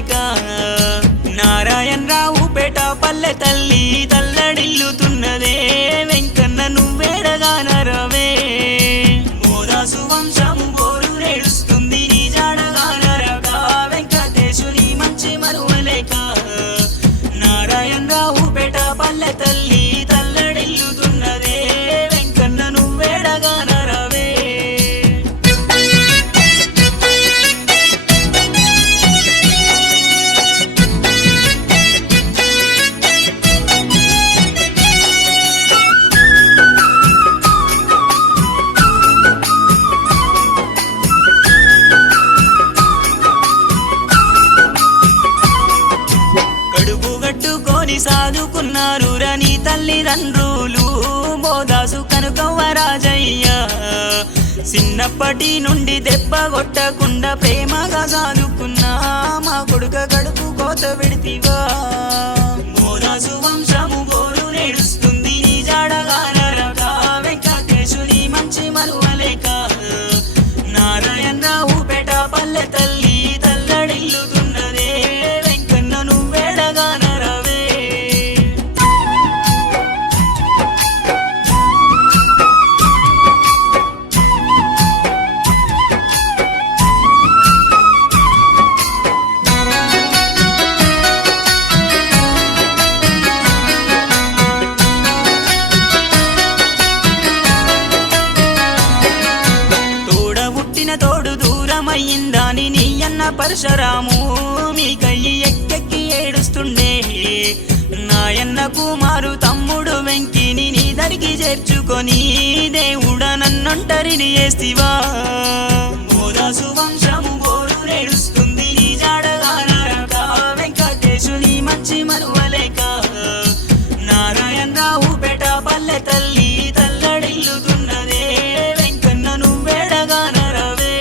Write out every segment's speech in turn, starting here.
మరువలేక నారాయణరావు పేట పల్లె తల్లి తల్లడిల్లుతున్నదే వెంకన్న నువ్వేడగానరవే మోదాసు వంశము బోరు నేడుస్తుంది నీ జాడగానరగా వెంకటేశుని మంచి మరువలేక నారాయణరావు పేట పల్లె తల్లి తల్లడిల్లుతున్నదే వెంకన్న నువ్వేడగానరవే కడుపు కట్టుకొని సాదుకున్నారు రని తల్లిదండ్రులు మోదాసు కనుకవ్వ రాజయ్య చిన్నప్పటి నుండి దెబ్బ కొట్టకుండా ప్రేమగా సాదుకున్నా మా కొడుక కడుపు కోత పెడితివా మోదాసు వంశము గోరు నేడుస్తుంది నీ జాడగానరగా వెంకటేశుని మంచి మరువలేక నారాయణరావు పేట పల్లె తల్లి తల్లడిల్లుతున్నదే వెంకన్న నువ్వేడగానరవే తోడ పుట్టిన తోడు దూరమయ్యిందాని నీ అన్న పరశురాము మీ కయ్యి ఎక్కెక్కి ఏడుస్తుండే నాయన్న కుమారు తమ్ముడు వెంకిని నీ దరికి చేర్చుకొని దేవుడ నన్నొంటరిని చేస్తివా మోదాసు వంశము గోరు నేడుస్తుంది నీ జాడగానరగా వెంకటేశుని మంచి మరువలేక నారాయణరావు పేట పల్లె తల్లి తల్లడిల్లుతున్నదే వెంకన్న నువ్వేడగానరవే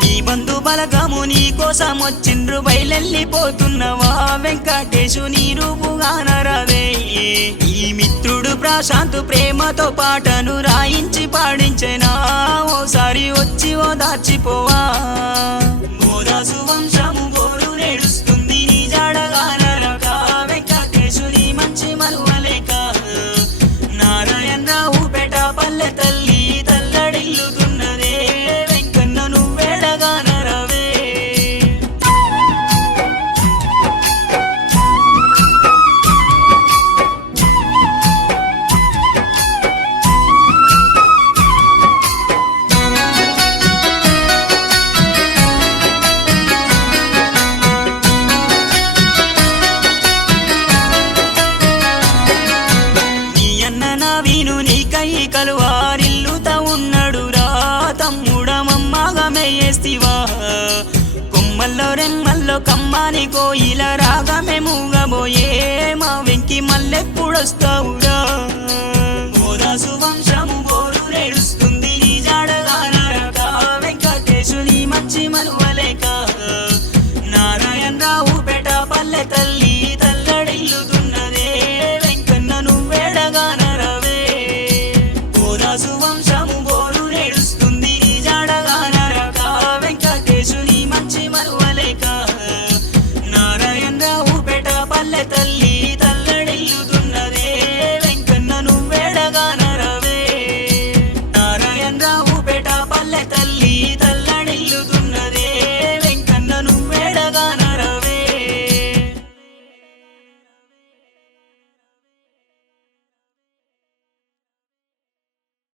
నీ బంధు బలగము నీ కోసం వచ్చిండ్రు బయలెళ్ళిపోతున్నవా వెంకటేశు నీ రూపుగానరవే ఈ మిత్రుడు ప్రశాంతు ప్రేమతో పాటను రాయించి పాడించెనా ఓసారి వచ్చి ఓదార్చిపోవా మోదాసు వంశము గోరు నేడుస్తుంది నీ జాడగానరగా వెంకటేశుని మంచి మరువలేక నారాయణరావు పేట పల్లె తల్లి తల్లడిల్లుతున్నదే వెంకన్న నువ్వేడగానరవే నీ అన్న నవీను నీ కై కలువారిల్లుతా ఉన్నాడు రా తమ్ముడమమ్మగా మేయేస్తివా కొమ్మల్లో రెమ్మల్లో కమ్మాని కోయిల రాగమే మూగబోయే మా వెంకి మల్లెప్పుడొస్తావు